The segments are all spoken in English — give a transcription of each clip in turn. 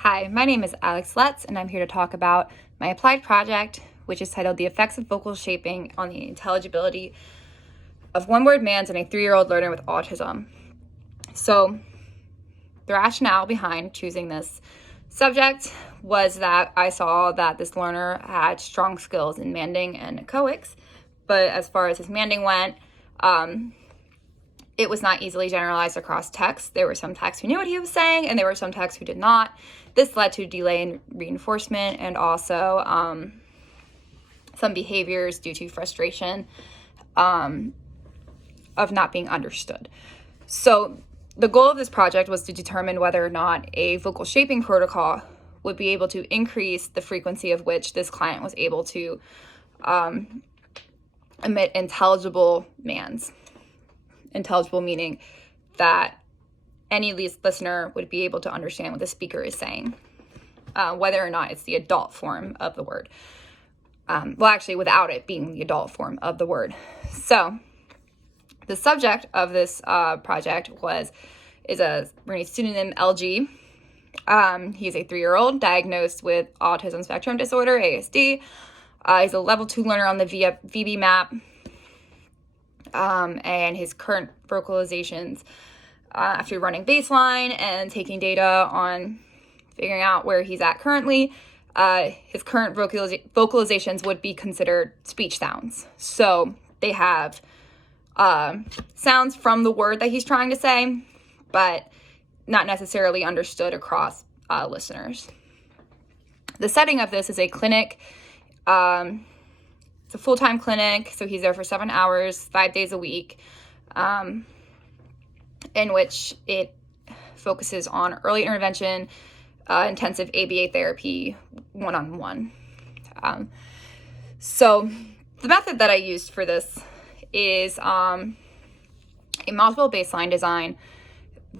Hi, my name is Alex Letts, and I'm here to talk about my applied project, which is titled The Effects of Vocal Shaping on the Intelligibility of One-Word Mans in a 3-year-old Learner with Autism. So, the rationale behind choosing this subject was that I saw that this learner had strong skills in manding and echoics, but as far as his manding went, it was not easily generalized across texts. There were some texts who knew what he was saying, and there were some texts who did not. This led to delay in reinforcement and also some behaviors due to frustration of not being understood. So the goal of this project was to determine whether or not a vocal shaping protocol would be able to increase the frequency of which this client was able to emit intelligible mans. Intelligible meaning that any listener would be able to understand what the speaker is saying, whether or not it's the adult form of the word. Without it being the adult form of the word. So the subject of this project is a student named LG. He's a 3-year-old diagnosed with autism spectrum disorder, ASD. He's a level 2 learner on the VB map. And his current vocalizations, after running baseline and taking data on figuring out where he's at currently, his current vocalizations would be considered speech sounds. So they have sounds from the word that he's trying to say, but not necessarily understood across listeners. The setting of this is a clinic. It's a full-time clinic, so he's there for 7 hours, 5 days a week, in which it focuses on early intervention, intensive ABA therapy, one-on-one. So the method that I used for this is a multiple baseline design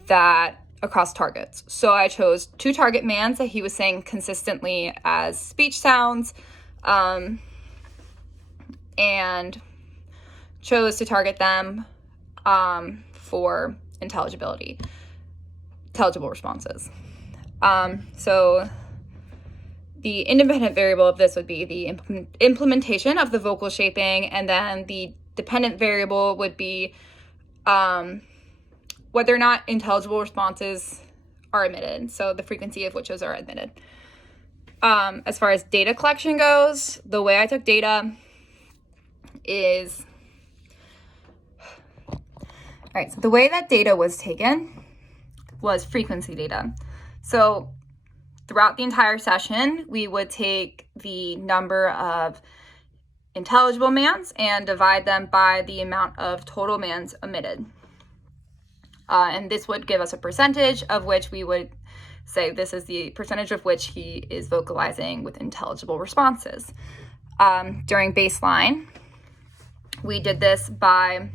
that across targets. So I chose 2 target mans that he was saying consistently as speech sounds, and chose to target them for intelligible responses. So the independent variable of this would be the implementation of the vocal shaping, and then the dependent variable would be whether or not intelligible responses are emitted, so the frequency of which those are emitted. As far as data collection goes, the way I took data is, so the way that data was taken was frequency data. So throughout the entire session, we would take the number of intelligible mans and divide them by the amount of total mans emitted. And this would give us a percentage of which we would say this is the percentage of which he is vocalizing with intelligible responses. During baseline, we did this by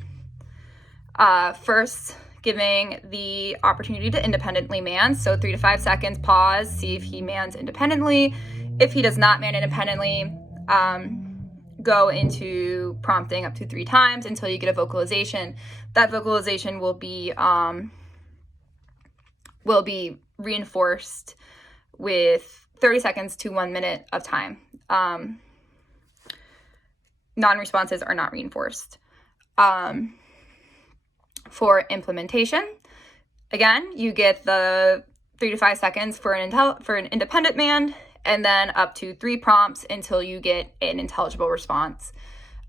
first giving the opportunity to independently man. So 3 to 5 seconds, pause, see if he mans independently. If he does not man independently, go into prompting up to 3 times until you get a vocalization. That vocalization will be reinforced with 30 seconds to 1 minute of time. Non-responses are not reinforced. For implementation, again, you get the 3 to 5 seconds for an independent man, and then up to 3 prompts until you get an intelligible response.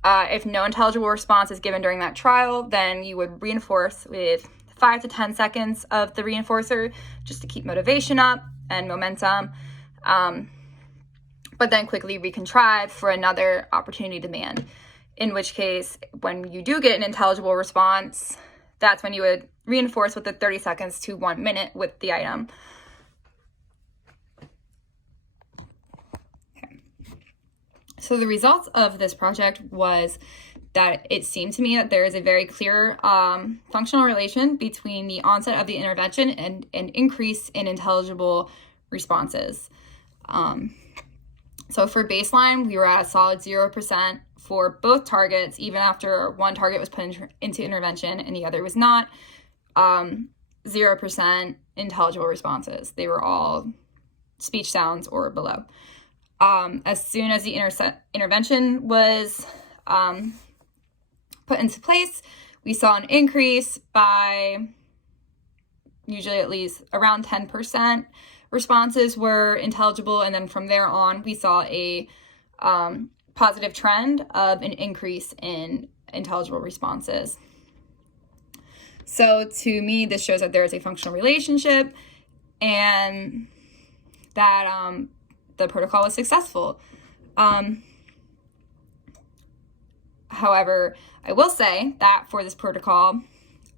If no intelligible response is given during that trial, then you would reinforce with 5 to 10 seconds of the reinforcer just to keep motivation up and momentum. But then quickly recontrive for another opportunity demand, in which case, when you do get an intelligible response, that's when you would reinforce with the 30 seconds to 1 minute with the item. Okay. So the results of this project was that it seemed to me that there is a very clear functional relation between the onset of the intervention and an increase in intelligible responses. So for baseline, we were at a solid 0% for both targets, even after one target was put into intervention and the other was not. 0% intelligible responses. They were all speech sounds or below. As soon as the intervention was put into place, we saw an increase by usually at least around 10%. Responses were intelligible, and then from there on, we saw a positive trend of an increase in intelligible responses. So to me, this shows that there is a functional relationship and that the protocol was successful. However, I will say that for this protocol,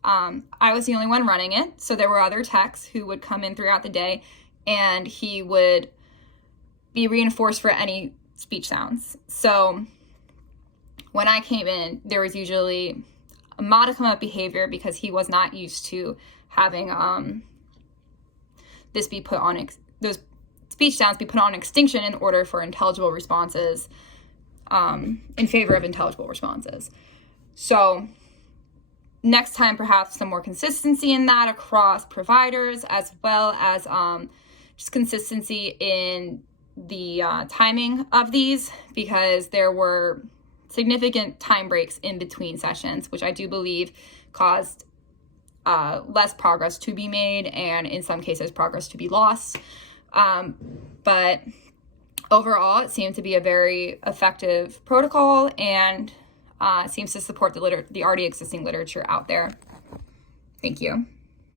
I was the only one running it, so there were other techs who would come in throughout the day, and he would be reinforced for any speech sounds. So when I came in, there was usually a modicum of behavior because he was not used to having this be put on, those speech sounds be put on extinction in order for intelligible responses, in favor of intelligible responses. So next time, perhaps some more consistency in that across providers, as well as just consistency in the timing of these, because there were significant time breaks in between sessions, which I do believe caused less progress to be made, and in some cases progress to be lost. But overall, it seemed to be a very effective protocol, and seems to support the already existing literature out there. Thank you.